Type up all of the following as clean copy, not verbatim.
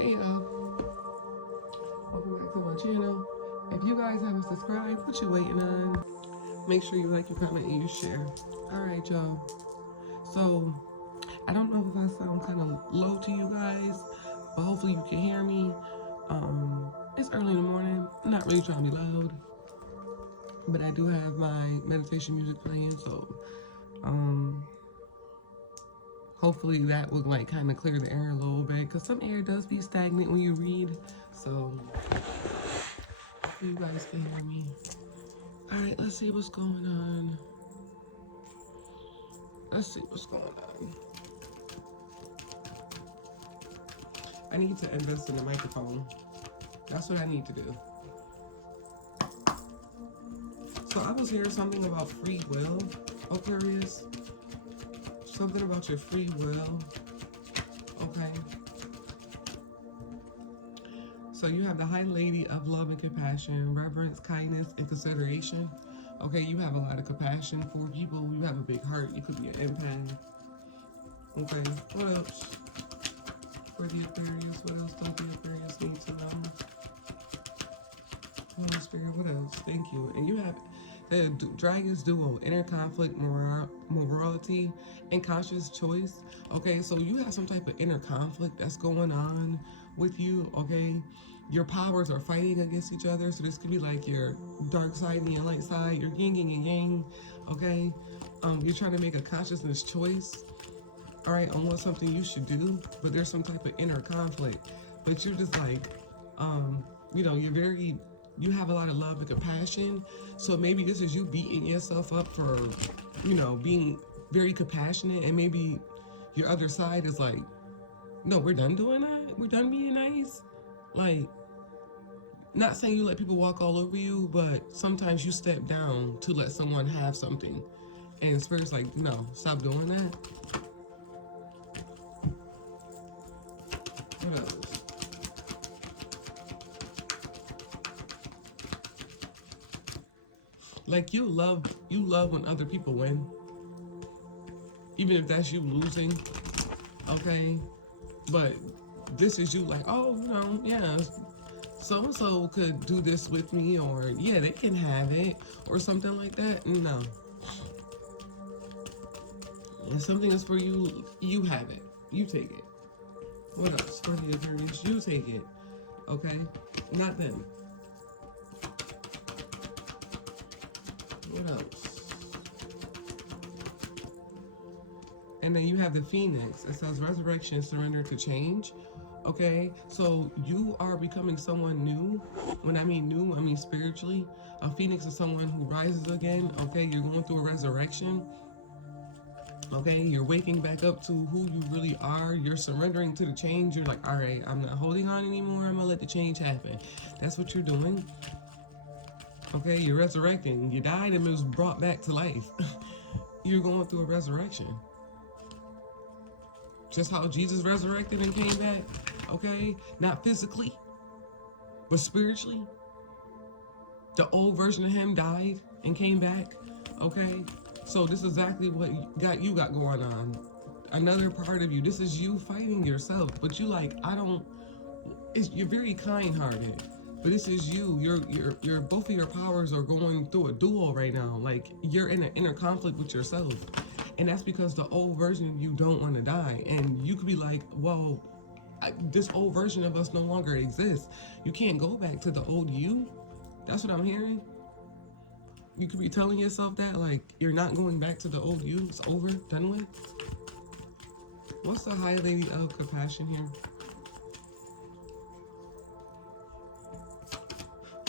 Hey welcome back to my channel. If you guys haven't subscribed, what you waiting on? Make sure you like, you comment, and you share. Alright, y'all. So, I don't know if I sound kind of low to you guys, but hopefully you can hear me. It's early in the morning. I'm not really trying to be loud, but I do have my meditation music playing, so hopefully that would like kind of clear the air a little bit, because some air does be stagnant when you read. So hopefully you guys can hear me. All right, let's see what's going on. Let's see what's going on. I need to invest in a microphone. That's what I need to do. So I was hearing something about free will, Aquarius. Something about your free will. Okay. So you have the High Lady of Love and Compassion, Reverence, Kindness, and Consideration. Okay, you have a lot of compassion for people. You have a big heart. You could be an empath. Okay, what else? For the Aquarius, what else don't the Aquarius need to know? Holy Spirit, what else? Thank you. And you have the Dragon's Duo, Inner Conflict, Morality, and Conscious Choice. Okay, so you have some type of inner conflict that's going on with you, okay? Your powers are fighting against each other, so this could be like your dark side and your light side, your yin and yang, okay? You're trying to make a consciousness choice, all right, on what something you should do, but there's some type of inner conflict. But you're just like, you know, you have a lot of love and compassion, so maybe this is you beating yourself up for, you know, being very compassionate, and maybe your other side is like, no, we're done doing that, we're done being nice. Like, not saying you let people walk all over you, but sometimes you step down to let someone have something, and Spirit's like, no, stop doing that. What else? Like, you love when other people win, even if that's you losing, okay? But this is you like, oh, you know, yeah, so-and-so could do this with me, or yeah, they can have it, or something like that. No. If something is for you, you have it. You take it. What else? For the Aquarius, you take it. Okay? Not them. What else? And then you have the Phoenix. It says resurrection, surrender to change. Okay, so you are becoming someone new. When I mean new, I mean spiritually. A Phoenix is someone who rises again. Okay, you're going through a resurrection. Okay, you're waking back up to who you really are. You're surrendering to the change. You're like, all right, I'm not holding on anymore. I'm gonna let the change happen. That's what you're doing. Okay, you're resurrecting. You died and was brought back to life. You're going through a resurrection. Just how Jesus resurrected and came back, okay? Not physically, but spiritually. The old version of him died and came back, okay? So this is exactly what you got going on. Another part of you. This is you fighting yourself, but you like, you're very kind-hearted, but this is you. You're both of your powers are going through a duel right now. Like, you're in an inner conflict with yourself. And that's because the old version of you don't want to die. And you could be like, well, this old version of us no longer exists. You can't go back to the old you. That's what I'm hearing. You could be telling yourself that, like, you're not going back to the old you. It's over, done with. What's the High Lady of Compassion here?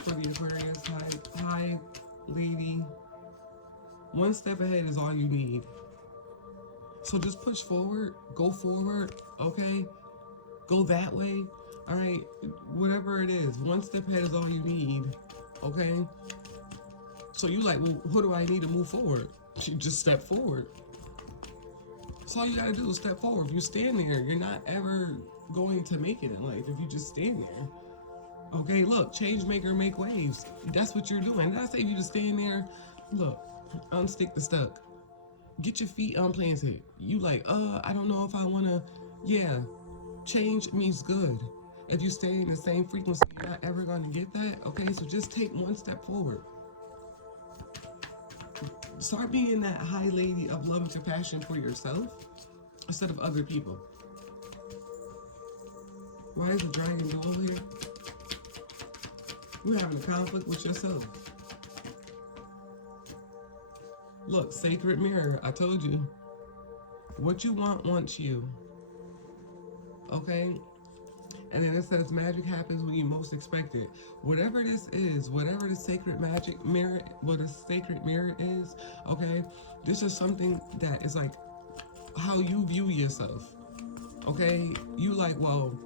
For the Aquarius, High Lady. One step ahead is all you need. So just push forward, go forward, okay? Go that way, all right? Whatever it is, one step ahead is all you need, okay? So you like, well, what do I need to move forward? You just step forward. That's all you gotta do is step forward. If you stand there, you're not ever going to make it in life if you just stand there. Okay, look, change maker make waves. That's what you're doing. Not say you just stand there, look, unstick the stuck. Get your feet unplanted. You like, I don't know if I wanna, yeah. Change means good. If you stay in the same frequency, you're not ever going to get that. Okay, so just take one step forward. Start being that high lady of love and compassion for yourself instead of other people. Why is the dragon dual here? You're having a conflict with yourself. Look, sacred mirror, I told you. What you want wants you. Okay? And then it says magic happens when you most expect it. Whatever this is, whatever the sacred magic mirror, what a sacred mirror is, okay? This is something that is like how you view yourself. Okay? You like, well,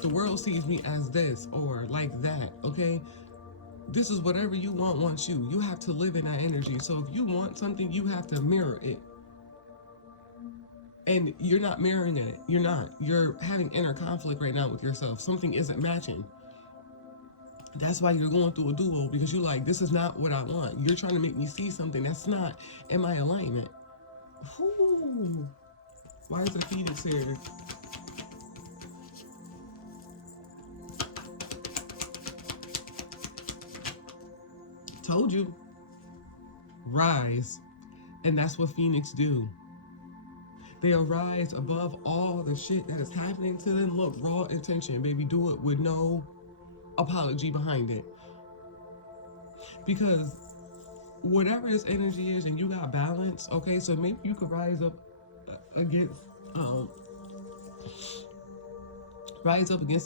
the world sees me as this or like that, okay? This is whatever you want wants you. You have to live in that energy. So if you want something, you have to mirror it. And you're not mirroring it. You're not. You're having inner conflict right now with yourself. Something isn't matching. That's why you're going through a duo, because you're like, this is not what I want. You're trying to make me see something that's not in my alignment. Whew. Why is the Phoenix here? Told you. Rise. And that's what Phoenix do. They arise above all the shit that is happening to them. Look, raw intention, baby. Do it with no apology behind it. Because whatever this energy is and you got balance, okay, so maybe you could rise up against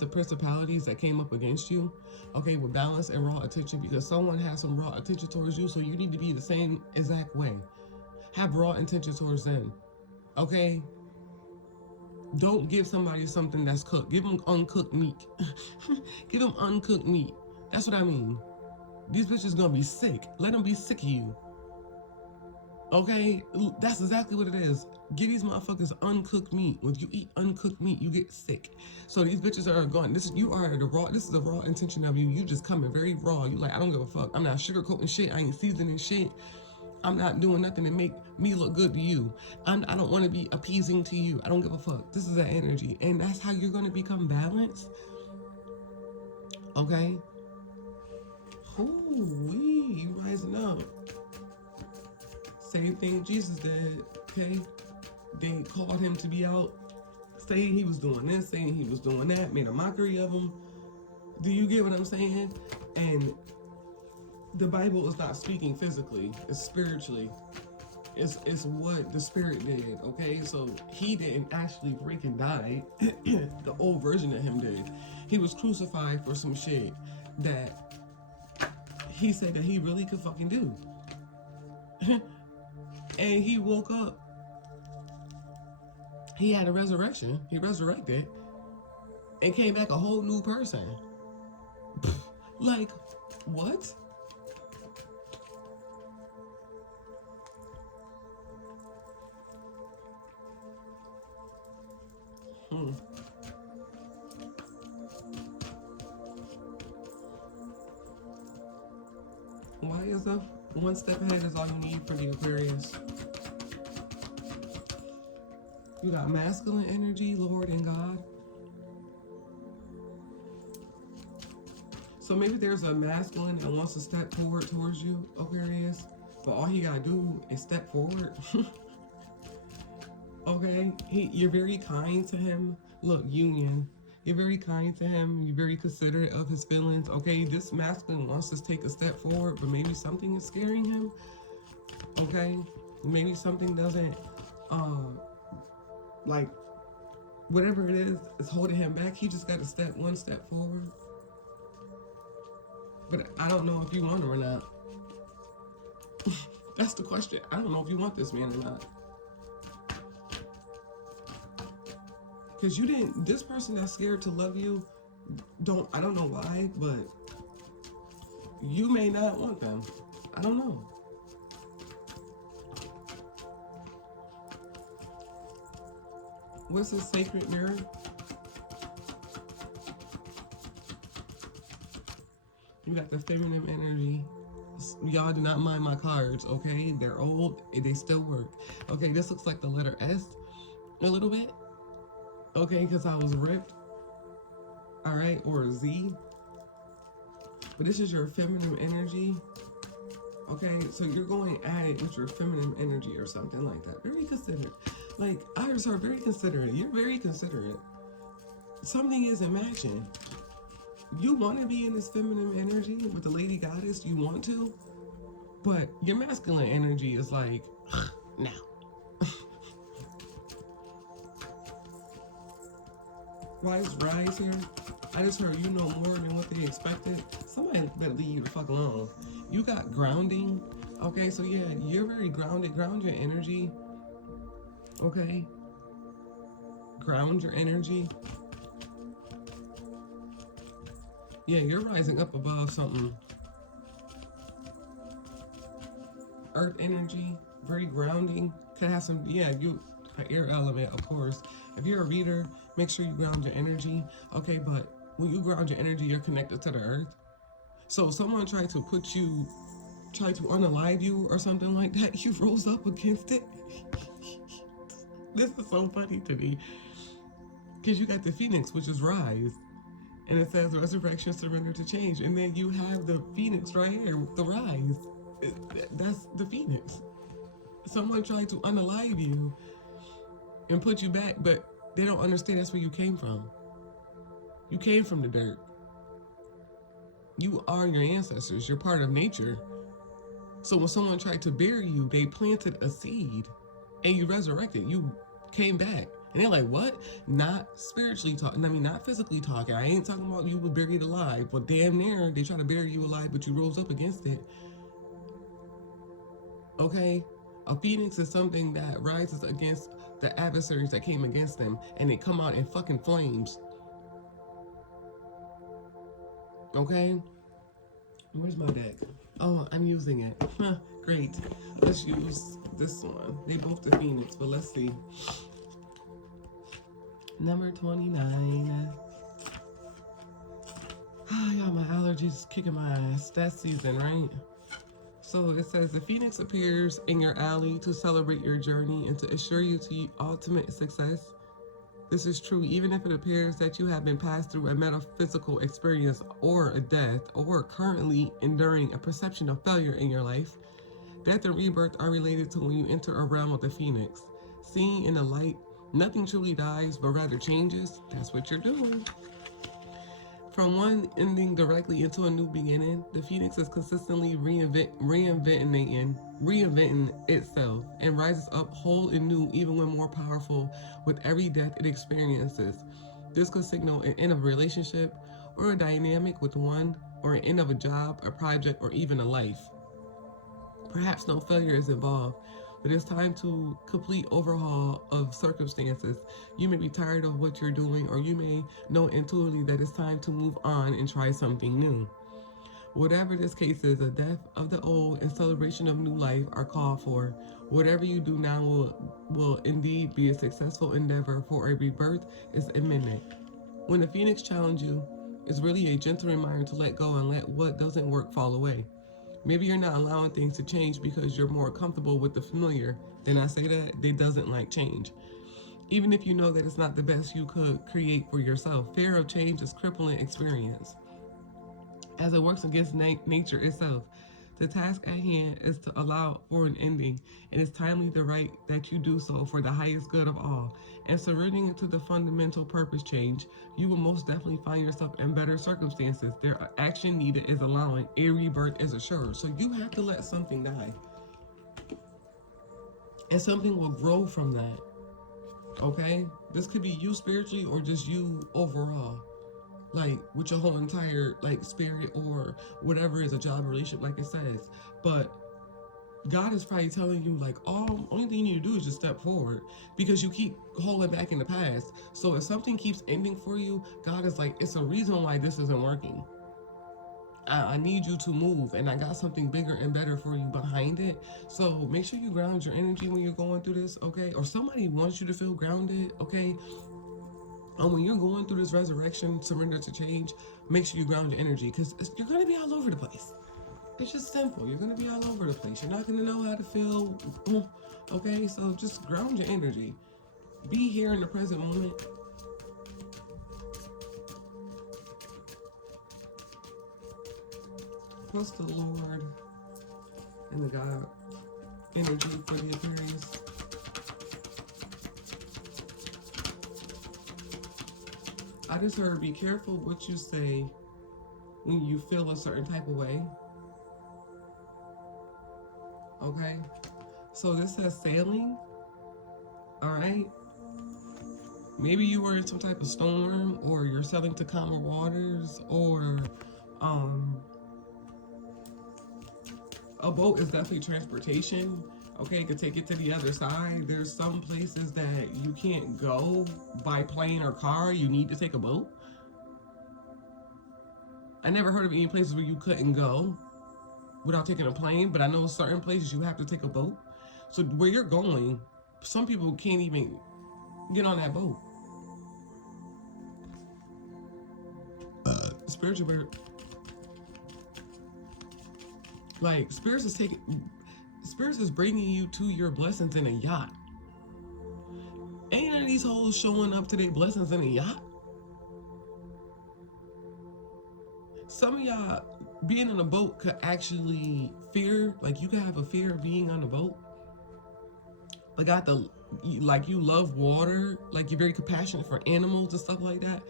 the principalities that came up against you, okay, with balance and raw attention, because someone has some raw attention towards you, so you need to be the same exact way. Have raw intention towards them, okay? Don't give somebody something that's cooked. Give them uncooked meat. Give them uncooked meat. That's what I mean. These bitches gonna be sick. Let them be sick of you. Okay? That's exactly what it is. Give these motherfuckers uncooked meat. When you eat uncooked meat, you get sick. So these bitches are going. This is the raw intention of you. You just coming very raw. You like, I don't give a fuck. I'm not sugarcoating shit. I ain't seasoning shit. I'm not doing nothing to make me look good to you. I don't want to be appeasing to you. I don't give a fuck. This is that energy. And that's how you're going to become balanced. Okay? Ooh-wee, you rising up. Same thing Jesus did. Okay? They called him to be out, saying he was doing this, saying he was doing that, made a mockery of him. Do you get what I'm saying? And the Bible is not speaking physically, it's spiritually. It's what the spirit did, okay? So he didn't actually break and die. The old version of him did. He was crucified for some shit that he said that he really could fucking do. And he woke up. He had a resurrection. He resurrected and came back a whole new person. Like, what? Why is the one step ahead is all you need for the Aquarius? You got masculine energy, Lord and God. So maybe there's a masculine that wants to step forward towards you, Aquarius, but all he gotta do is step forward. Okay, you're very kind to him. Look, union. You're very kind to him. You're very considerate of his feelings. Okay, this masculine wants to take a step forward, but maybe something is scaring him. Okay, maybe something doesn't, like, whatever it is holding him back. He just got to step one step forward. But I don't know if you want him or not. That's the question. I don't know if you want this man or not. Because you didn't, this person that's scared to love you, I don't know why, but you may not want them. I don't know. What's this sacred mirror? You got the feminine energy. Y'all do not mind my cards, okay? They're old, they still work. Okay, this looks like the letter S a little bit. Okay, because I was ripped. all right, or a Z. But this is your feminine energy. Okay, so you're going at it with your feminine energy or something like that. Very considerate. Like, I just heard very considerate. You're very considerate. Something isn't matching. You want to be in this feminine energy with the lady goddess, you want to, but your masculine energy is like, no. Why is Rise here? I just heard you know more than what they expected. Somebody better leave you the fuck alone. You got grounding. Okay, so yeah, you're very grounded. Ground your energy. Okay? Ground your energy. Yeah, you're rising up above something. Earth energy, very grounding. Could have some, yeah, you, air element, of course. If you're a reader, make sure you ground your energy. Okay, but when you ground your energy, you're connected to the earth. So if someone tried to try to unalive you or something like that, you rose up against it. This is so funny to me. Because you got the phoenix, which is rise. And it says resurrection, surrender to change. And then you have the phoenix right here, the rise. That's the phoenix. Someone tried to unalive you and put you back, but they don't understand that's where you came from. You came from the dirt. You are your ancestors. You're part of nature. So when someone tried to bury you, they planted a seed and you resurrected. You came back. And they're like, what? Not spiritually talking. I mean, not physically talking. I ain't talking about you were buried alive, but damn near they try to bury you alive, but you rose up against it. Okay? A phoenix is something that rises against the adversaries that came against them, and they come out in fucking flames. Okay? Where's my deck? Oh, I'm using it. Huh, great. Let's use this one. They both the phoenix, but let's see. Number 29. Y'all, my allergies kicking my ass. That season, right? So it says the phoenix appears in your alley to celebrate your journey and to assure you to ultimate success. This is true even if it appears that you have been passed through a metaphysical experience or a death or currently enduring a perception of failure in your life. Death and rebirth are related to when you enter a realm of the phoenix. Seeing in the light, nothing truly dies but rather changes. That's what you're doing. From one ending directly into a new beginning, the phoenix is consistently reinventing itself and rises up whole and new, even when more powerful with every death it experiences. This could signal an end of a relationship or a dynamic with one, or an end of a job, a project, or even a life. Perhaps no failure is involved, but it's time to complete overhaul of circumstances. You may be tired of what you're doing, or you may know intuitively that it's time to move on and try something new. Whatever this case is, a death of the old and celebration of new life are called for. Whatever you do now will indeed be a successful endeavor, for a rebirth is imminent. When the phoenix challenges you, it's really a gentle reminder to let go and let what doesn't work fall away. Maybe you're not allowing things to change because you're more comfortable with the familiar. Then I say that they doesn't like change. Even if you know that it's not the best you could create for yourself, fear of change is crippling experience, as it works against nature itself. The task at hand is to allow for an ending, and it's timely the right that you do so for the highest good of all. And surrendering to the fundamental purpose change, you will most definitely find yourself in better circumstances. Their action needed is allowing a rebirth is assured. So you have to let something die, and something will grow from that. Okay? This could be you spiritually or just you overall. Like with your whole entire like spirit or whatever is a job relationship, like it says. But God is probably telling you like only thing you need to do is just step forward, because you keep holding back in the past. So if something keeps ending for you, God is like, it's a reason why this isn't working. I need you to move, and I got something bigger and better for you behind it. So make sure you ground your energy when you're going through this, okay? Or somebody wants you to feel grounded, okay? And when you're going through this resurrection, surrender to change, make sure you ground your energy, because you're going to be all over the place. It's just simple. You're going to be all over the place. You're not going to know how to feel, okay? So just ground your energy. Be here in the present moment. Trust the Lord and the God energy for the Aquarius. I just heard be careful what you say when you feel a certain type of way. Okay? So this says sailing. Alright? Maybe you were in some type of storm, or you're sailing to calmer waters, or a boat is definitely transportation. Okay, it could take it to the other side. There's some places that you can't go by plane or car. You need to take a boat. I never heard of any places where you couldn't go without taking a plane, but I know certain places you have to take a boat. So where you're going, some people can't even get on that boat. Spiritual bird. Like, spirits is bringing you to your blessings in a yacht. Ain't none of these hoes showing up to their blessings in a yacht. Some of y'all being in a boat could actually fear, like you could have a fear of being on a boat. Like you love water, like you're very compassionate for animals and stuff like that.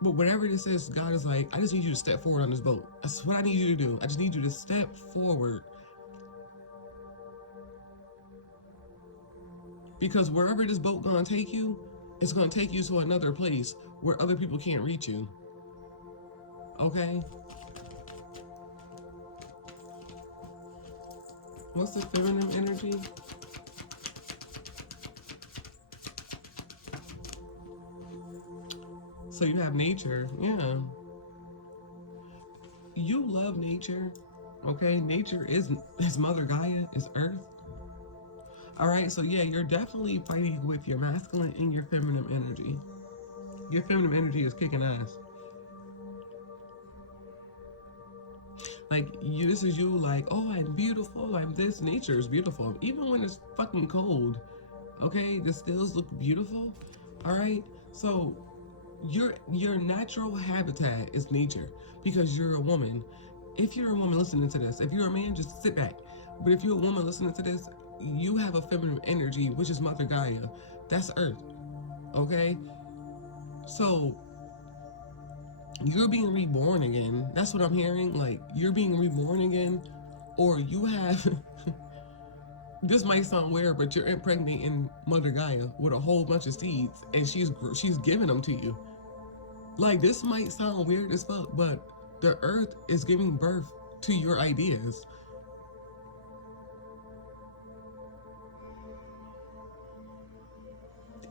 But whatever this is, God is like, I just need you to step forward on this boat. That's what I need you to do. I just need you to step forward. Because wherever this boat gonna take you, it's gonna take you to another place where other people can't reach you. Okay? What's the feminine energy? So you have nature, yeah. You love nature, okay? Nature is Mother Gaia, is Earth. All right, so yeah, you're definitely fighting with your masculine and your feminine energy. Your feminine energy is kicking ass. Like, this is you, like, oh, I'm beautiful, I'm this. Nature is beautiful. Even when it's fucking cold, okay? The stills look beautiful, all right? So your natural habitat is nature because you're a woman. If you're a woman listening to this, if you're a man, just sit back. But if you're a woman listening to this, you have a feminine energy, which is Mother Gaia. That's Earth, okay? So you're being reborn again. That's what I'm hearing. Like, you're being reborn again, or you have this might sound weird, but you're impregnating Mother Gaia with a whole bunch of seeds, and she's giving them to you. Like, this might sound weird as fuck, but the earth is giving birth to your ideas.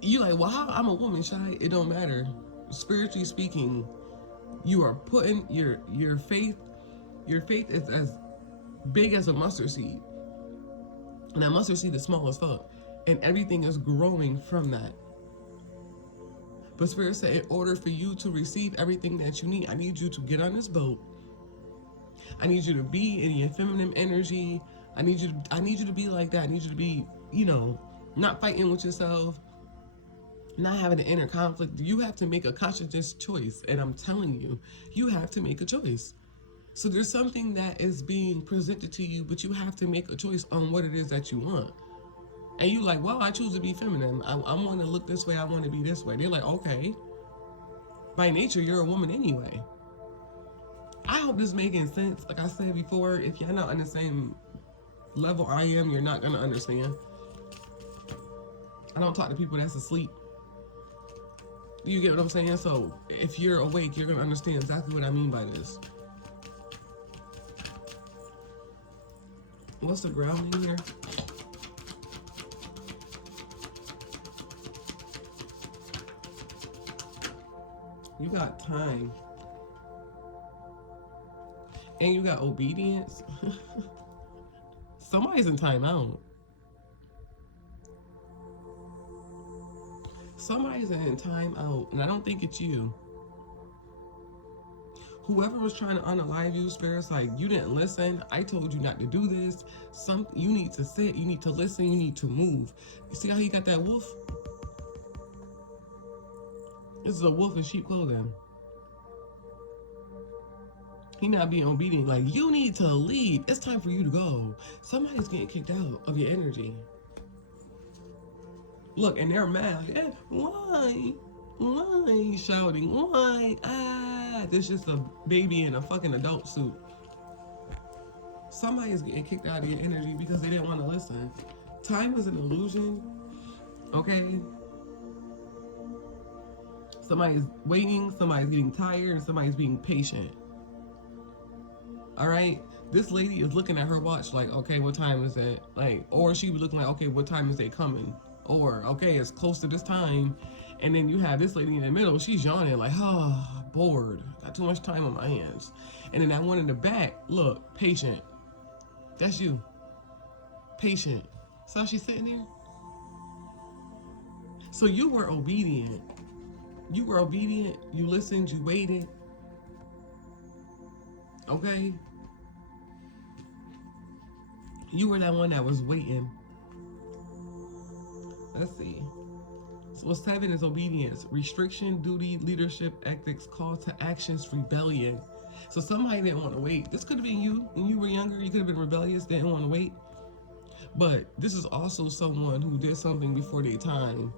You like, well, how I'm a woman, shy. It don't matter. Spiritually speaking, you are putting your faith. Your faith is as big as a mustard seed, and that mustard seed is small as fuck, and everything is growing from that. But Spirit said, in order for you to receive everything that you need, I need you to get on this boat. I need you to be in your feminine energy. I need you to be like that. I need you to be, not fighting with yourself, not having an inner conflict. You have to make a conscious choice. And I'm telling you, you have to make a choice. So there's something that is being presented to you, but you have to make a choice on what it is that you want. And you like, well, I choose to be feminine. I want to look this way. I want to be this way. They're like, okay. By nature, you're a woman anyway. I hope this is making sense. Like I said before, if you're not on the same level I am, you're not going to understand. I don't talk to people that's asleep. You get what I'm saying? So if you're awake, you're going to understand exactly what I mean by this. What's the grounding here? You got time. And you got obedience. Somebody's in timeout. Somebody's in timeout, and I don't think it's you. Whoever was trying to unalive you, Spirit's like, you didn't listen. I told you not to do this. You need to sit. You need to listen. You need to move. You see how he got that wolf? This is a wolf in sheep clothing. He not being obedient. Like, you need to leave. It's time for you to go. Somebody's getting kicked out of your energy. Look, and they're mad. Like, why? Why? Shouting. Why? Ah. There's just a baby in a fucking adult suit. Somebody is getting kicked out of your energy because they didn't want to listen. Time is an illusion. Okay? Somebody's waiting, somebody's getting tired, and somebody's being patient. All right? This lady is looking at her watch like, okay, what time is it? Like, or she was looking like, okay, what time is they coming? Or, okay, it's close to this time. And then you have this lady in the middle, she's yawning like, oh, bored. Got too much time on my hands. And then that one in the back, look, patient. That's you. Patient. So she's sitting there. So you were obedient. You were obedient. You listened. You waited. Okay? You were that one that was waiting. Let's see. So 7 is obedience. Restriction, duty, leadership, ethics, call to actions, rebellion. So somebody didn't want to wait. This could have been you when you were younger. You could have been rebellious, didn't want to wait. But this is also someone who did something before their time.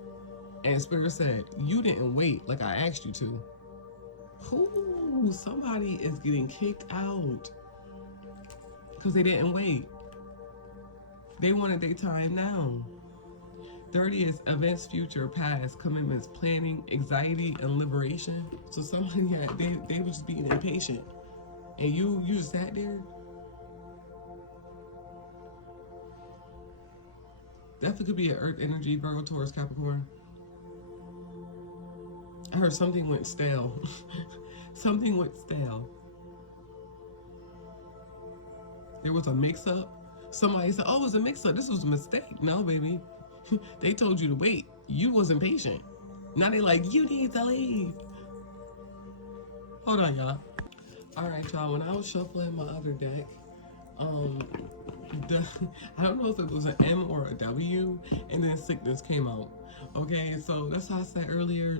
And Spirit said, you didn't wait like I asked you to. Ooh, somebody is getting kicked out because they didn't wait. They wanted their time now. 30 is events, future, past, commitments, planning, anxiety, and liberation. So somebody had, they were just being impatient. And you just sat there. Definitely could be an earth energy, Virgo, Taurus, Capricorn. I heard something went stale. Something went stale. There was a mix-up. Somebody said, oh, it was a mix-up. This was a mistake. No, baby. They told you to wait. You wasn't patient. Now they like, you need to leave. Hold on, y'all. All right, y'all. When I was shuffling my other deck, I don't know if it was an M or a W, and then sickness came out. Okay, so that's how I said earlier,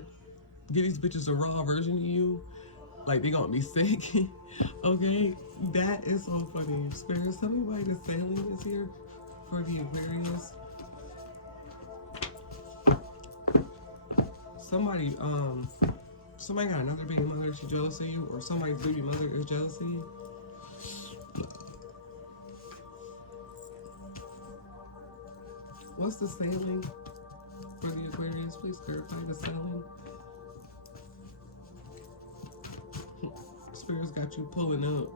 get these bitches a raw version of you. Like, they gonna be sick. Okay, that is so funny. Spirit, tell me why the sailing is here for the Aquarius. Somebody got another baby mother, she's jealous of you, or somebody's baby mother is jealous of you. What's the sailing for the Aquarius? Please clarify the sailing. Spirit's got you pulling up.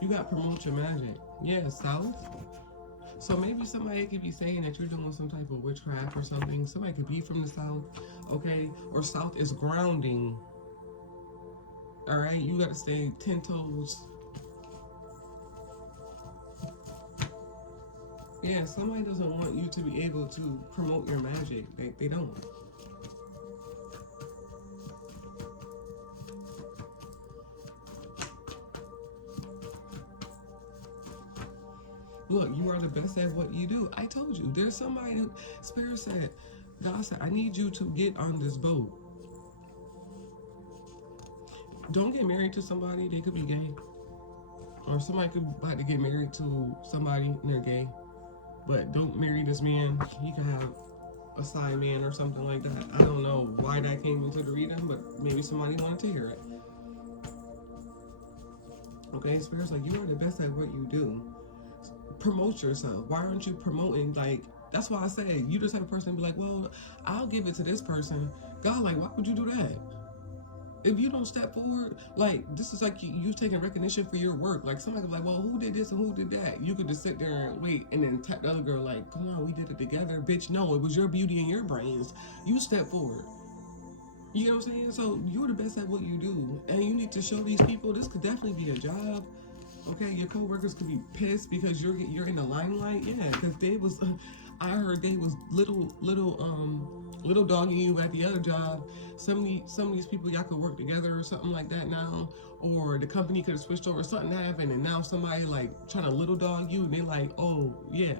You got promote your magic. Yeah, south. So maybe somebody could be saying that you're doing some type of witchcraft or something. Somebody could be from the south, okay? Or south is grounding. All right, you got to stay 10 toes. Yeah, somebody doesn't want you to be able to promote your magic. They don't. Look, you are the best at what you do. I told you. There's somebody who, Spirit said, God said, I need you to get on this boat. Don't get married to somebody. They could be gay. Or somebody could like to get married to somebody and they're gay. But don't marry this man. He could have a side man or something like that. I don't know why that came into the reading, but maybe somebody wanted to hear it. Okay, Spirit's like, you are the best at what you do. Promote yourself. Why aren't you promoting? Like, that's why I said you just have a person be like, well, I'll give it to this person. God, like, why would you do that? If you don't step forward, like, this is like you taking recognition for your work. Like, somebody be like, well, who did this and who did that? You could just sit there and wait and then tap the other girl like, come on, we did it together. Bitch, no, it was your beauty and your brains. You step forward. You know what I'm saying? So you're the best at what you do. And you need to show these people this could definitely be a job. Okay, your co-workers could be pissed because you're in the limelight. Yeah, because they was, I heard they was little dogging you at the other job. Some of these people y'all could work together or something like that now, or the company could have switched over, something happened, and now somebody like trying to little dog you, and they like, oh yeah,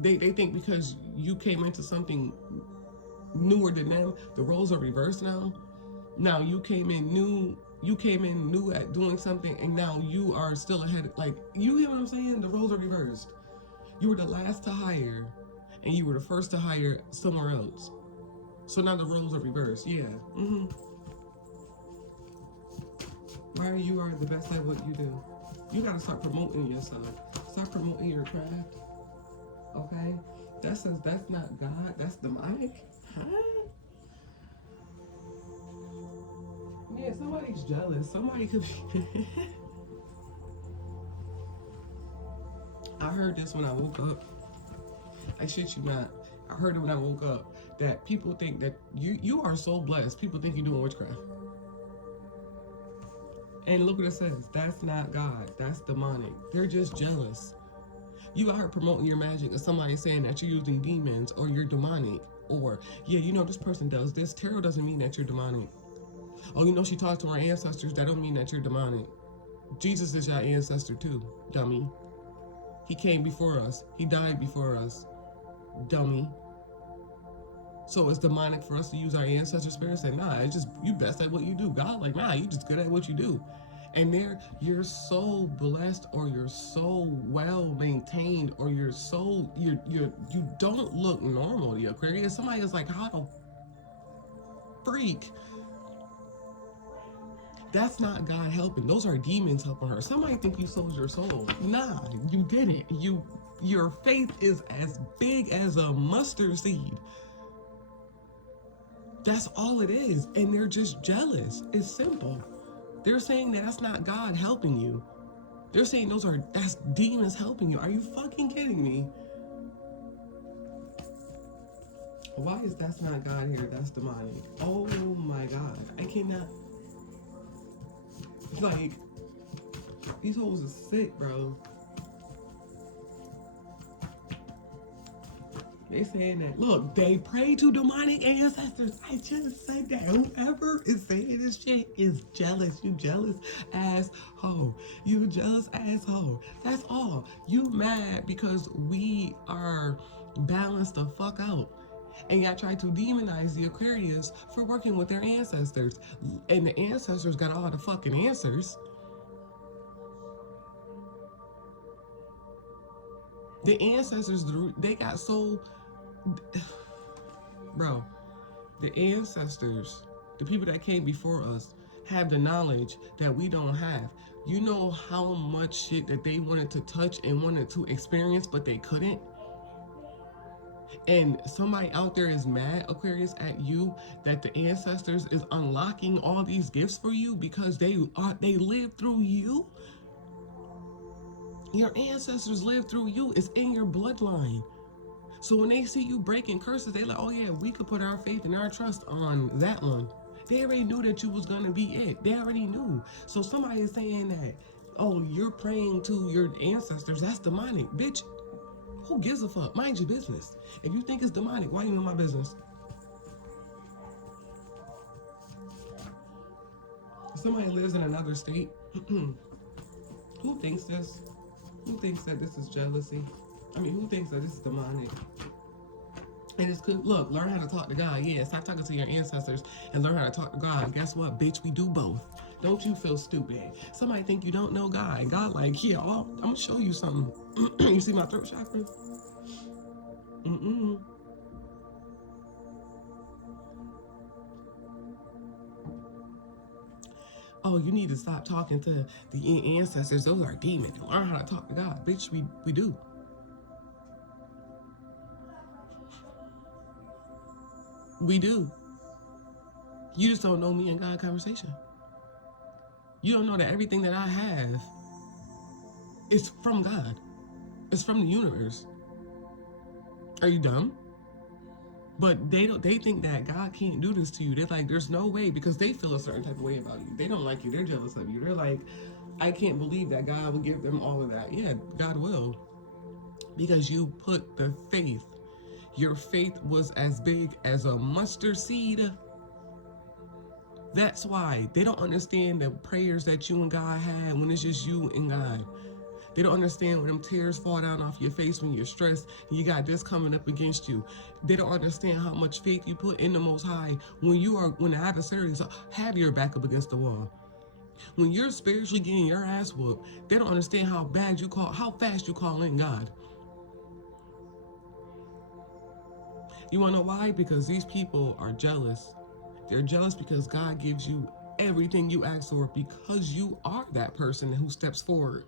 they think because you came into something newer than them. The roles are reversed now. Now you came in new. You came in new at doing something, and now you are still ahead. Like, you get what I'm saying? The roles are reversed. You were the last to hire, and you were the first to hire somewhere else. So now the roles are reversed. Yeah. Why you are the best at what you do. You gotta start promoting yourself. Start promoting your craft. Okay? That says that's not God. That's demonic. Huh? Yeah, somebody's jealous. Somebody could be. I heard this when I woke up. I shit you not. I heard it when I woke up. That people think that you are so blessed. People think you're doing witchcraft. And look what it says. That's not God. That's demonic. They're just jealous. You out here promoting your magic and somebody saying that you're using demons or you're demonic. Or, yeah, you know, this person does this. Tarot doesn't mean that you're demonic. Oh, you know, she talked to her ancestors. That don't mean that you're demonic. Jesus is your ancestor too, dummy. He came before us. He died before us, dummy. So it's demonic for us to use our ancestor spirit. Say, nah, it's just you best at what you do. God, like, nah, you just good at what you do. And there, you're so blessed, or you're so well maintained, or you're so you don't look normal. The Aquarius, somebody is like, how the freak? That's not God helping. Those are demons helping her. Somebody think you sold your soul. Nah, you didn't. Your faith is as big as a mustard seed. That's all it is. And they're just jealous. It's simple. They're saying that that's not God helping you. They're saying that's demons helping you. Are you fucking kidding me? Why is that's not God here? That's demonic. Oh my God. I cannot. Like, these hoes are sick, bro. They saying that, look, they pray to demonic ancestors. I just said that. Whoever is saying this shit is jealous. You jealous asshole. You jealous asshole. That's all. You mad because we are balanced the fuck out. And y'all try to demonize the Aquarius for working with their ancestors. And the ancestors got all the fucking answers. The ancestors, they got so... Bro, the ancestors, the people that came before us, have the knowledge that we don't have. You know how much shit that they wanted to touch and wanted to experience, but they couldn't? And somebody out there is mad, Aquarius, at you that the ancestors is unlocking all these gifts for you because they live through you. Your ancestors live through you. It's in your bloodline. So when they see you breaking curses, they like, oh yeah, we could put our faith and our trust on that one. They already knew that you was gonna be it. They already knew. So somebody is saying that, oh, you're praying to your ancestors. That's demonic, bitch. Who gives a fuck? Mind your business. If you think it's demonic, why you in my business? If somebody lives in another state, who thinks this? Who thinks that this is jealousy? I mean, who thinks that this is demonic? And it's good. Look, learn how to talk to God. Yeah, stop talking to your ancestors and learn how to talk to God. Guess what, bitch? We do both. Don't you feel stupid? Somebody think you don't know God. God like, here, I'm going to show you something. You see my throat chakra? Oh, you need to stop talking to the ancestors. Those are demons. Learn how to talk to God. Bitch, we do. We do. You just don't know me and God conversation. You don't know that everything that I have is from God. It's from the universe. Are you dumb? But they think that God can't do this to you. They're like, there's no way, because they feel a certain type of way about you. They don't like you. They're jealous of you. They're like, I can't believe that God will give them all of that. Yeah, God will. Because you put the faith. Your faith was as big as a mustard seed. That's why they don't understand the prayers that you and God had when it's just you and God. They don't understand when them tears fall down off your face when you're stressed and you got this coming up against you. They don't understand how much faith you put in the Most High when the adversaries have your back up against the wall. When you're spiritually getting your ass whooped, they don't understand how fast you call in God. You wanna know why? Because these people are jealous. They're jealous because God gives you everything you ask for because you are that person who steps forward.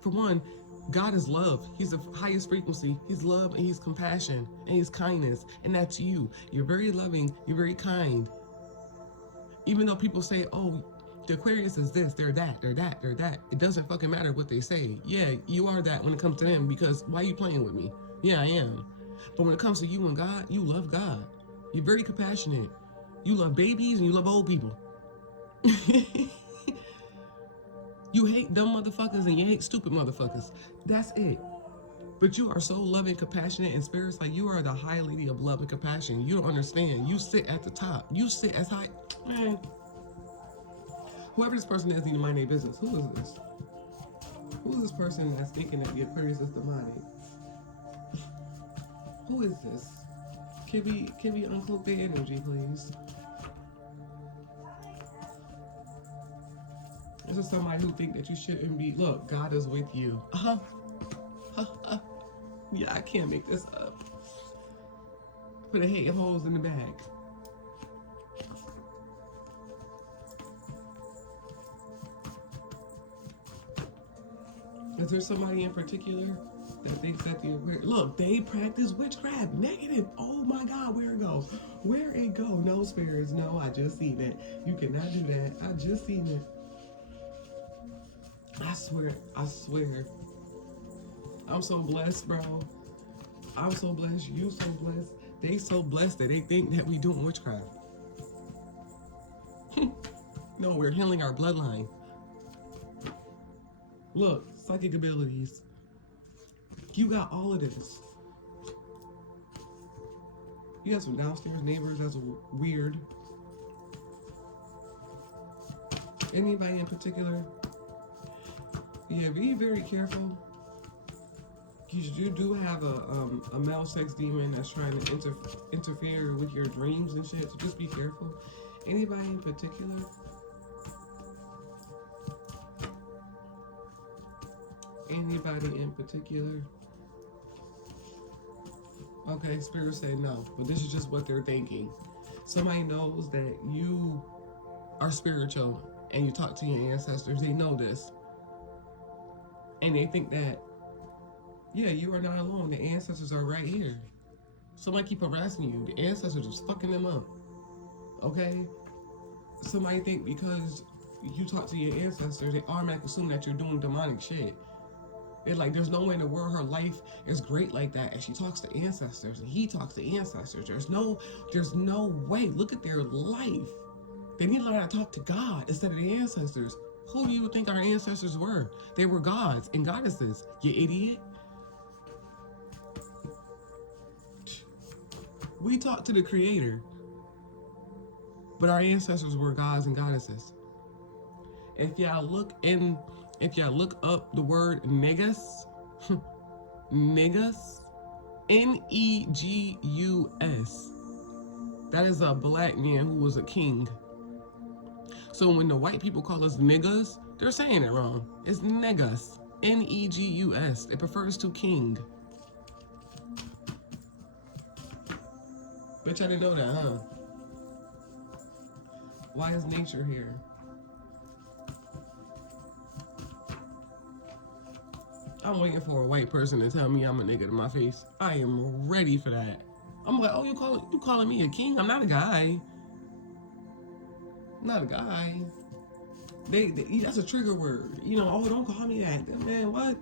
For one, God is love. He's the highest frequency. He's love and he's compassion and he's kindness. And that's you. You're very loving. You're very kind. Even though people say, oh, the Aquarius is this, they're that, they're that, they're that. It doesn't fucking matter what they say. Yeah, you are that when it comes to them because why are you playing with me? Yeah, I am. But when it comes to you and God, you love God. You're very compassionate. You love babies and you love old people. You hate dumb motherfuckers and you hate stupid motherfuckers. That's it. But you are so loving, compassionate, and spirits like you are the high lady of love and compassion. You don't understand. You sit at the top. You sit as high. Man, whoever this person is, need to mind their business. Who is this? Who is this person that's thinking that the Aquarius is demonic? Who is this? Can we uncloak their energy, please? This is somebody who think that you shouldn't be. Look, God is with you. Yeah, I can't make this up. Put a hate holes in the bag. Is there somebody in particular that thinks that the Aquarius... Look, they practice witchcraft. Negative. Oh my God, where it go? Where it go? No, spirits. No, I just seen it. You cannot do that. I just seen it. I swear. I'm so blessed, bro. I'm so blessed. You so blessed. They so blessed that they think that we doing witchcraft. No, we're healing our bloodline. Look, psychic abilities. You got all of this. You got some downstairs neighbors that's weird. Anybody in particular? Yeah, be very careful. You do have a male sex demon that's trying to interfere with your dreams and shit, so just be careful. Anybody in particular? Anybody in particular? Okay, Spirit said no, but this is just what they're thinking. Somebody knows that you are spiritual and you talk to your ancestors. They know this. And they think that, yeah, you are not alone. The ancestors are right here. Somebody keep harassing you. The ancestors is fucking them up. Okay? Somebody think because you talk to your ancestors, they automatically assume that you're doing demonic shit. They're like, there's no way in the world her life is great like that. And she talks to ancestors and he talks to ancestors. There's no way. Look at their life. They need to learn how to talk to God instead of the ancestors. Who do you think our ancestors were? They were gods and goddesses, you idiot. We talk to the Creator, but our ancestors were gods and goddesses. If y'all look up the word negus, negus, Negus, that is a black man who was a king. So when the white people call us niggas, they're saying it wrong. It's negus, Negus. It refers to king. Bet y'all didn't know that, huh? Why is nature here? I'm waiting for a white person to tell me I'm a nigga to my face. I am ready for that. I'm like, oh, you calling me a king? I'm not a guy. I'm not a guy. That's a trigger word. You know, oh, don't call me that. Man, what?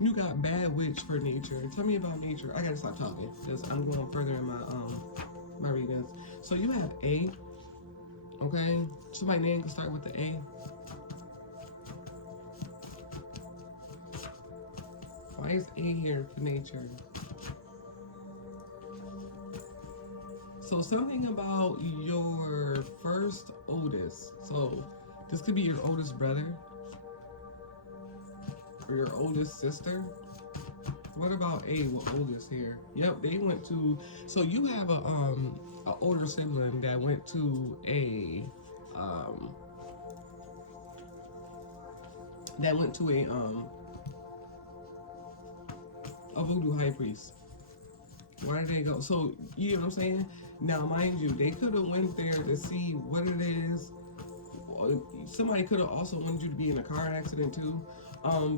You got bad witch for nature. Tell me about nature. I gotta stop talking because I'm going further in my readings. So you have A. Okay, somebody's name can start with the A. Why is A here for nature? So something about your first oldest. So this could be your oldest brother. or your oldest sister. What about A with oldest here? Yep, they went to. So you have a older sibling that went to um a voodoo high priest. Why did they go? So you know what I'm saying? Now, mind you, they could have went there to see what it is. Somebody could have also wanted you to be in a car accident too.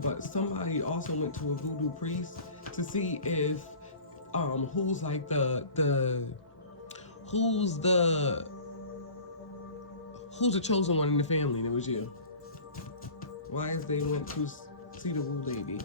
But somebody also went to a voodoo priest to see if who's like who's the who's the chosen one in the family, and it was you. Why is they went to see the woo lady?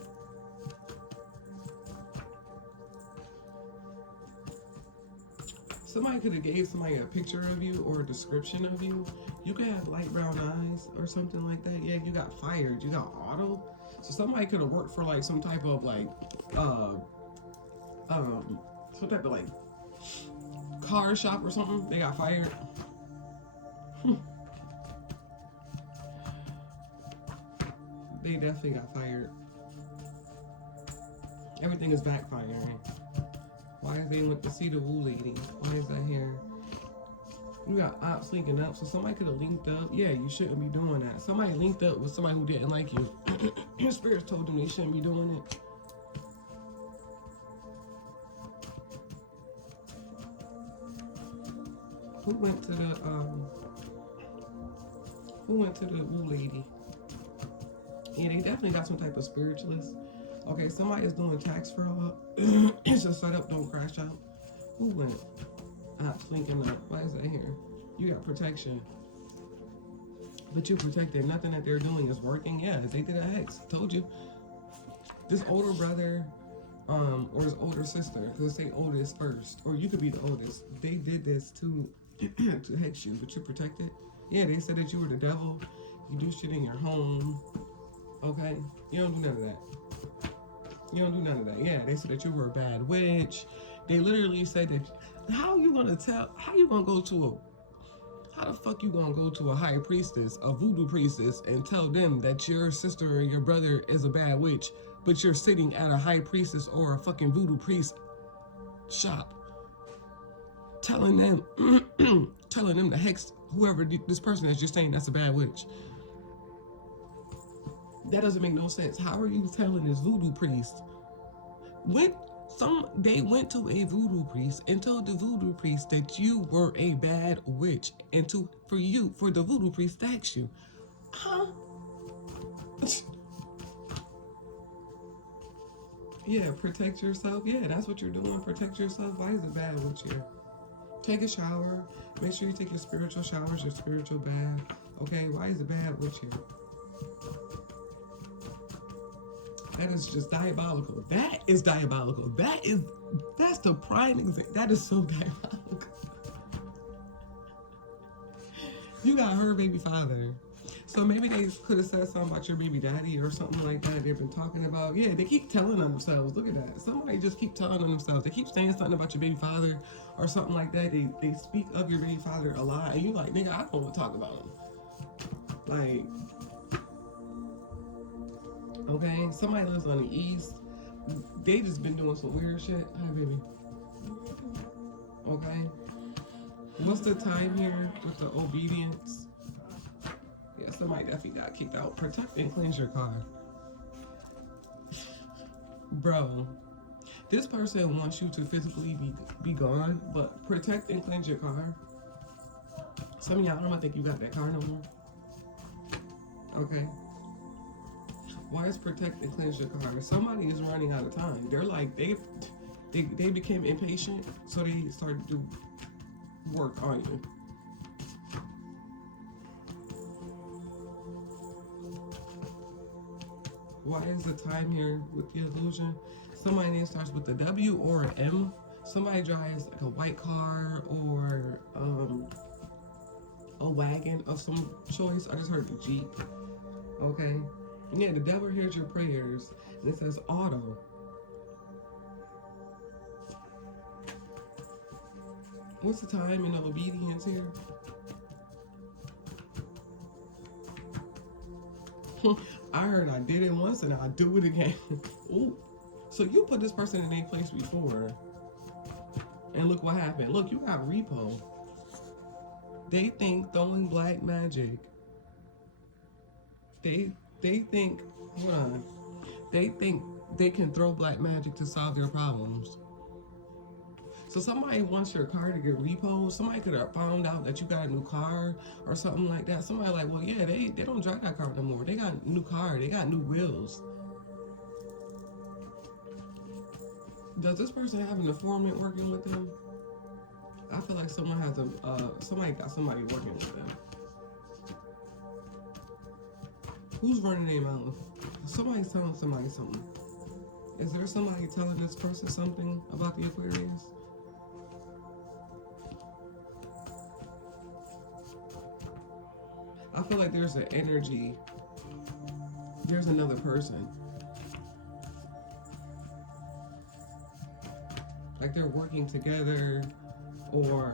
Somebody could have gave somebody a picture of you or a description of you. You could have light brown eyes or something like that. Yeah, you got fired. You got auto. So somebody could have worked for like some type of like some type of like car shop or something. They got fired. They definitely got fired. Everything is backfiring. Why is they went to see the woo lady? Why is that here? You got ops linking up, so somebody could have linked up. Yeah, you shouldn't be doing that. Somebody linked up with somebody who didn't like you. Your spirits told them they shouldn't be doing it. Who went to the woo lady? Yeah, they definitely got some type of spiritualist. Okay, somebody is doing tax fraud. It's a setup, don't crash out. Who went? Ops linking up. Why is that here? You got protection. But you're protected. Nothing that they're doing is working. Yeah, they did a hex. Told you. This older brother, or his older sister, because they oldest first. Or you could be the oldest. They did this to hex you, but you're protected. Yeah, they said that you were the devil. You do shit in your home. Okay? You don't do none of that. You don't do none of that. Yeah, they said that you were a bad witch. They literally said that. How you gonna go to how the fuck you gonna go to a high priestess, a voodoo priestess, and tell them that your sister or your brother is a bad witch, but you're sitting at a high priestess or a fucking voodoo priest shop, telling them to hex whoever this person is just saying that's a bad witch? That doesn't make no sense. How are you telling this voodoo priest? They went to a voodoo priest and told the voodoo priest that you were a bad witch, and for the voodoo priest to ask you, huh? Yeah, protect yourself. Yeah, that's what you're doing. Protect yourself. Why is it bad witch here? Take a shower. Make sure you take your spiritual showers, your spiritual bath. Okay, why is it bad witch here? That is just diabolical. That is diabolical. That's the prime example. That is so diabolical. You got her baby father. So maybe they could have said something about your baby daddy or something like that. They've been talking about. Yeah, they keep telling on themselves. Look at that. Somebody just keep telling on themselves. They keep saying something about your baby father or something like that. They speak of your baby father a lot. And you like, nigga, I don't want to talk about him. Like, okay, somebody lives on the east. They just been doing some weird shit. Hi, baby. Okay. What's the time here with the obedience? Yeah, somebody definitely got kicked out. Protect and cleanse your car. Bro, this person wants you to physically be gone, but protect and cleanse your car. Some of y'all don't think you got that car no more. Okay. Why is protect and cleanse your car? Somebody is running out of time. They're like, they became impatient, so they started to work on you. Why is the time here with the illusion? Somebody's name starts with a W or an M. Somebody drives like a white car or a wagon of some choice. I just heard the Jeep. Okay. Yeah, the devil hears your prayers. And it says auto. What's the time in the obedience here? I heard I did it once and I'll do it again. Ooh. So you put this person in their place before. And look what happened. Look, you got repo. They think throwing black magic. They think, hold on. They think they can throw black magic to solve their problems. So somebody wants your car to get repoed. Somebody could have found out that you got a new car or something like that. Somebody like, well, yeah, they don't drive that car no more. They got a new car. They got new wheels. Does this person have an informant working with them? I feel like someone has somebody got somebody working with them. Who's running their mouth? Somebody's telling somebody something. Is there somebody telling this person something about the Aquarius? I feel like there's an energy. There's another person. Like they're working together, or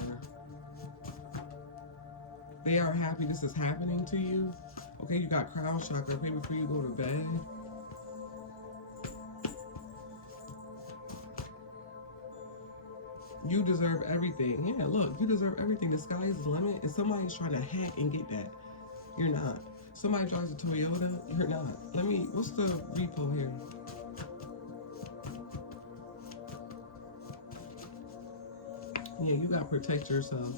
they are happy this is happening to you. Okay, you got crown chakra right before you go to bed. You deserve everything. Yeah, look, you deserve everything. The sky is the limit, and somebody's trying to hack and get that. You're not. Somebody drives a Toyota, you're not. What's the repo here? Yeah, you gotta protect yourself.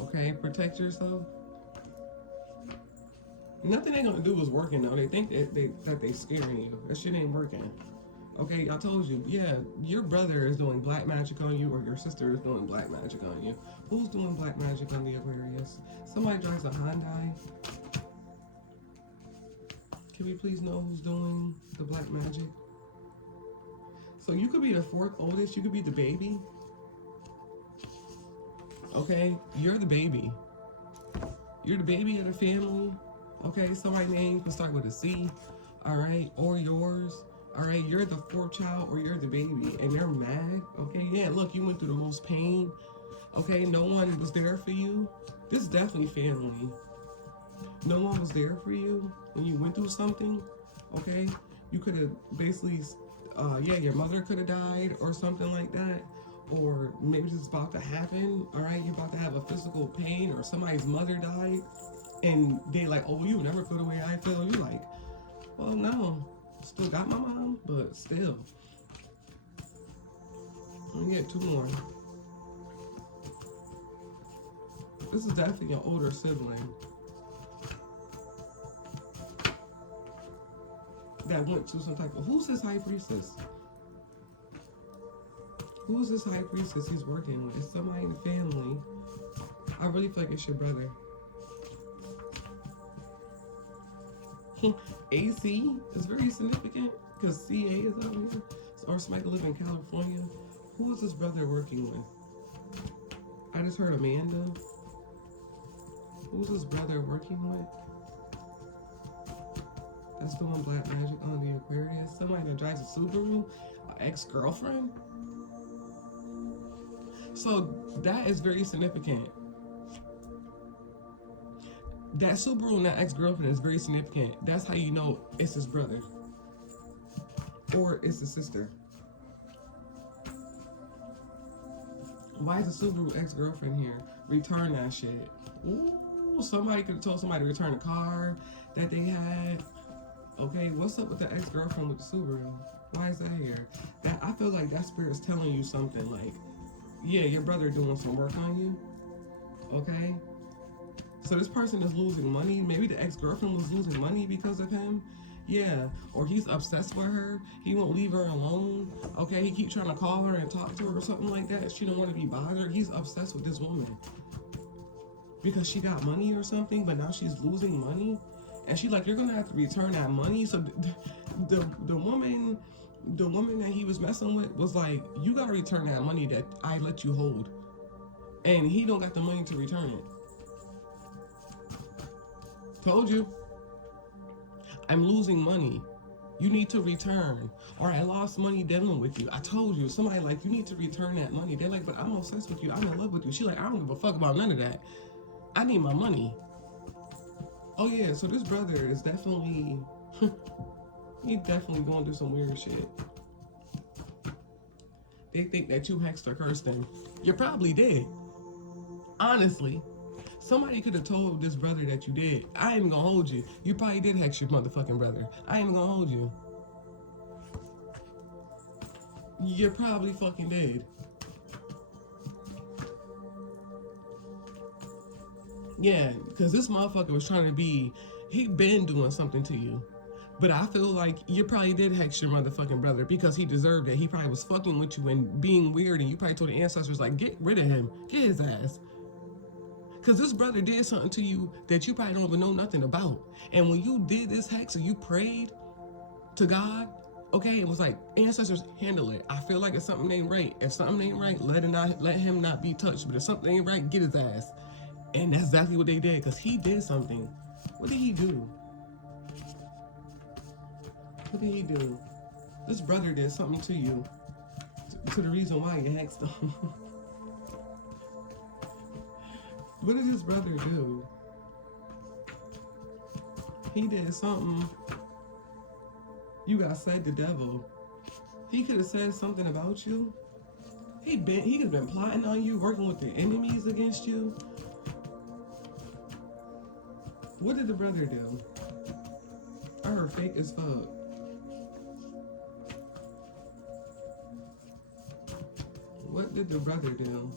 Okay, protect yourself. Nothing they're gonna do is working though. They think that they scaring you. That shit ain't working. Okay, I told you. Yeah, your brother is doing black magic on you, or your sister is doing black magic on you. Who's doing black magic on the Aquarius? Somebody drives a Hyundai. Can we please know who's doing the black magic? So you could be the fourth oldest. You could be the baby. Okay, you're the baby. You're the baby of the family. Okay, somebody's name can start with a C. All right, or yours. All right, you're the fourth child, or you're the baby, and they're mad. Okay, yeah, look, you went through the most pain. Okay, no one was there for you. This is definitely family. No one was there for you when you went through something. Okay, you could have basically, yeah, your mother could have died or something like that. Or maybe this is about to happen. All right, you're about to have a physical pain, or somebody's mother died, and they like, oh, you never feel the way I feel. You're like, well, no, still got my mom, but still. Let me get two more. This is definitely an older sibling that went to some type of. Who's this high priestess? Who's this high priestess he's working with? It's somebody in the family. I really feel like it's your brother. AC is very significant because CA is out here. Or somebody live in California. Who is this brother working with? I just heard Amanda. Who's this brother working with? That's doing black magic on the Aquarius. Somebody that drives a Subaru, an ex-girlfriend. So that is very significant. That Subaru and that ex-girlfriend is very significant. That's how you know it's his brother. Or it's his sister. Why is the Subaru ex-girlfriend here? Return that shit. Ooh, somebody could have told somebody to return a car that they had. Okay, what's up with the ex-girlfriend with the Subaru? Why is that here? That I feel like that spirit's telling you something like, yeah, your brother doing some work on you. Okay? So this person is losing money. Maybe the ex-girlfriend was losing money because of him. Yeah. Or he's obsessed with her. He won't leave her alone. Okay? He keeps trying to call her and talk to her or something like that. She don't want to be bothered. He's obsessed with this woman. Because she got money or something, but now she's losing money. And she's like, you're going to have to return that money. So the woman that he was messing with was like, you got to return that money that I let you hold. And he don't got the money to return it. Told you. I'm losing money. You need to return. Or I lost money dealing with you. I told you. Somebody like, you need to return that money. They're like, but I'm obsessed with you. I'm in love with you. She's like, I don't give a fuck about none of that. I need my money. Oh yeah, so this brother is definitely he definitely going through some weird shit. They think that you hexed or cursed him. You probably did. Honestly. Somebody could have told this brother that you did. I ain't even gonna hold you. You probably did hex your motherfucking brother. I ain't even gonna hold you. You probably fucking did. Yeah, because this motherfucker was trying to be, he been doing something to you. But I feel like you probably did hex your motherfucking brother because he deserved it. He probably was fucking with you and being weird, and you probably told the ancestors, like, get rid of him. Get his ass. Because this brother did something to you that you probably don't even know nothing about. And when you did this hex or you prayed to God, okay, it was like, ancestors, handle it. I feel like if something ain't right, if something ain't right, let him not be touched. But if something ain't right, get his ass. And that's exactly what they did, because he did something. What did he do? What did he do? This brother did something to you. To the reason why you hexed him. What did this brother do? He did something. You got said the devil. He could have said something about you. He could have been plotting on you, working with the enemies against you. What did the brother do? I heard fake as fuck. What did the brother do?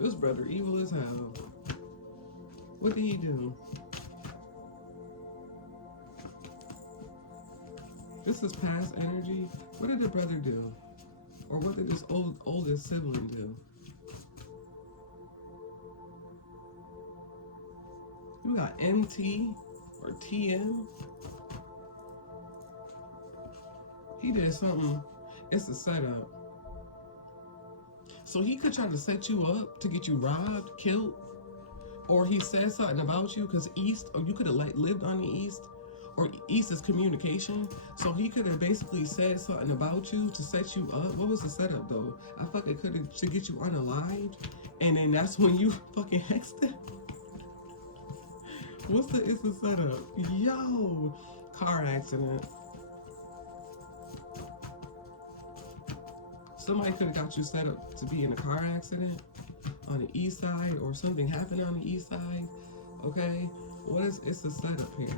This brother evil as hell. What did he do? This is past energy. What did the brother do? Or what did this oldest sibling do? You got MT or TM. He did something. It's a setup. So he could try to set you up to get you robbed, killed, or he said something about you because East, or you could have lived on the East, or East is communication. So he could have basically said something about you to set you up. What was the setup though? I fucking could have to get you unalived, and then that's when you fucking hexed it. It's the setup? Yo, car accident. Somebody could have got you set up to be in a car accident on the east side, or something happened on the east side. Okay, it's the setup here?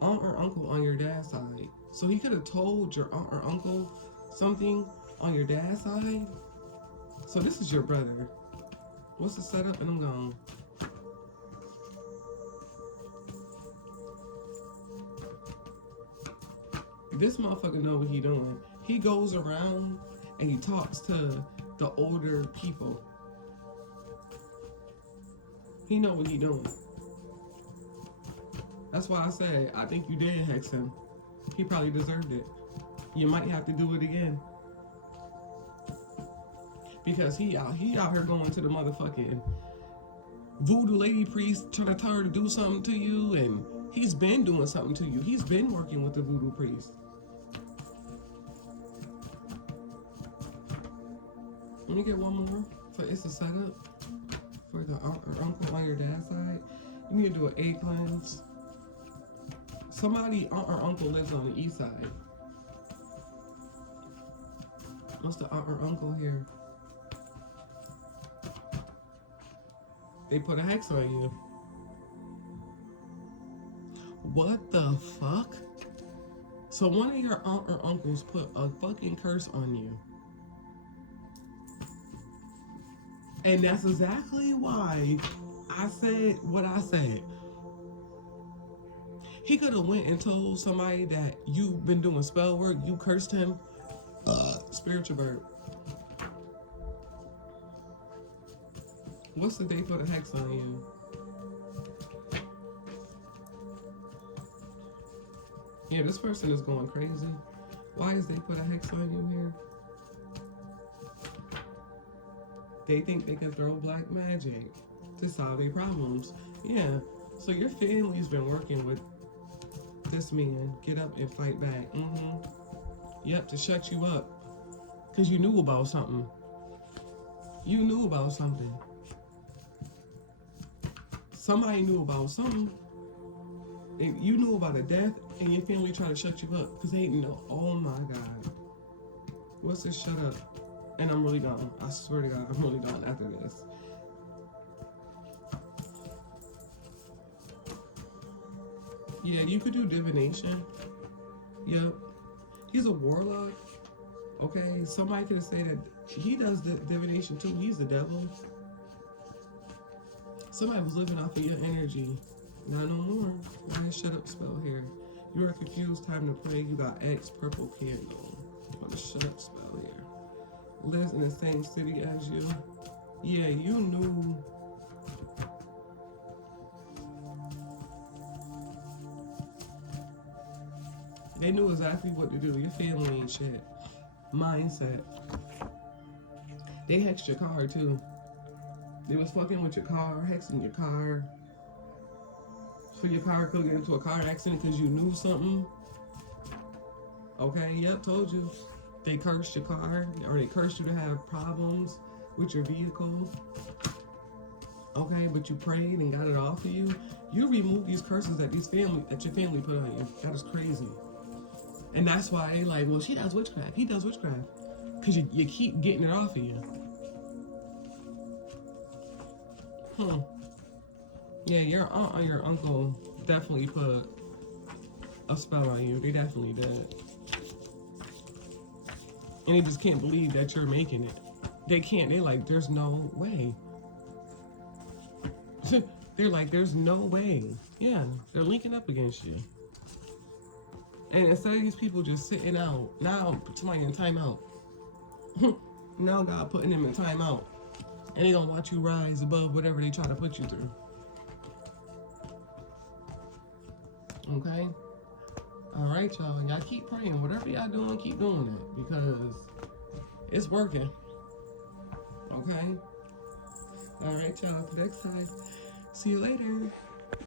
Aunt or uncle on your dad's side. So he could have told your aunt or uncle something on your dad's side. So this is your brother. What's the setup? And I'm gone. This motherfucker know what he doing. He goes around and he talks to the older people. He know what he doing. That's why I said I think you did hex him. He probably deserved it. You might have to do it again. Because he out here going to the motherfucking voodoo lady priest, trying to tell her to do something to you, and he's been doing something to you. He's been working with the voodoo priest. Let me get one more. So it's a setup for the aunt or uncle on your dad's side. You need to do an A cleanse. Somebody, aunt or uncle, lives on the east side. What's the aunt or uncle here? They put a hex on you. What the fuck? So one of your aunt or uncles put a fucking curse on you. And that's exactly why I said what I said. He could have went and told somebody that you've been doing spell work, you cursed him. Spiritual bird. What's the day put a hex on you? Yeah, this person is going crazy. Why is they put a hex on you here? They think they can throw black magic to solve their problems. Yeah, so your family's been working with this man. Get up and fight back. Yep, to shut you up. Because you knew about something. You knew about something. somebody knew about something, and you knew about a death, and your family tried to shut you up because they didn't know. Oh my God. What's this? Shut up. And I'm really gone. I swear to God, I'm really gone after this. Yeah, you could do divination. Yep. He's a warlock. Okay, somebody could say that he does the divination too. He's the devil. Somebody was living off of your energy. Not no more. Nice shut up spell here. You are confused. Time to pray. You got X purple candle. For the shut up spell here. Lives in the same city as you. Yeah, you knew. They knew exactly what to do. Your family ain't shit. Mindset. They hexed your car too. They was fucking with your car, hexing your car. So your car could get into a car accident because you knew something. Okay, yep, told you. They cursed your car, or they cursed you to have problems with your vehicle. Okay, but you prayed and got it off of you. You removed these curses that your family put on you. That is crazy. And that's why they like, well, she does witchcraft. He does witchcraft. Because you keep getting it off of you. Yeah, your aunt or your uncle definitely put a spell on you. They definitely did. And they just can't believe that you're making it. They can't. They're like, there's no way. They're like, there's no way. Yeah, they're linking up against you. And instead of these people just sitting out, now somebody in timeout. Now God putting them in timeout. And they don't want you rise above whatever they try to put you through. Okay? Alright, y'all. Y'all keep praying. Whatever y'all doing, keep doing it. Because it's working. Okay? Alright, y'all. Till next time. See you later.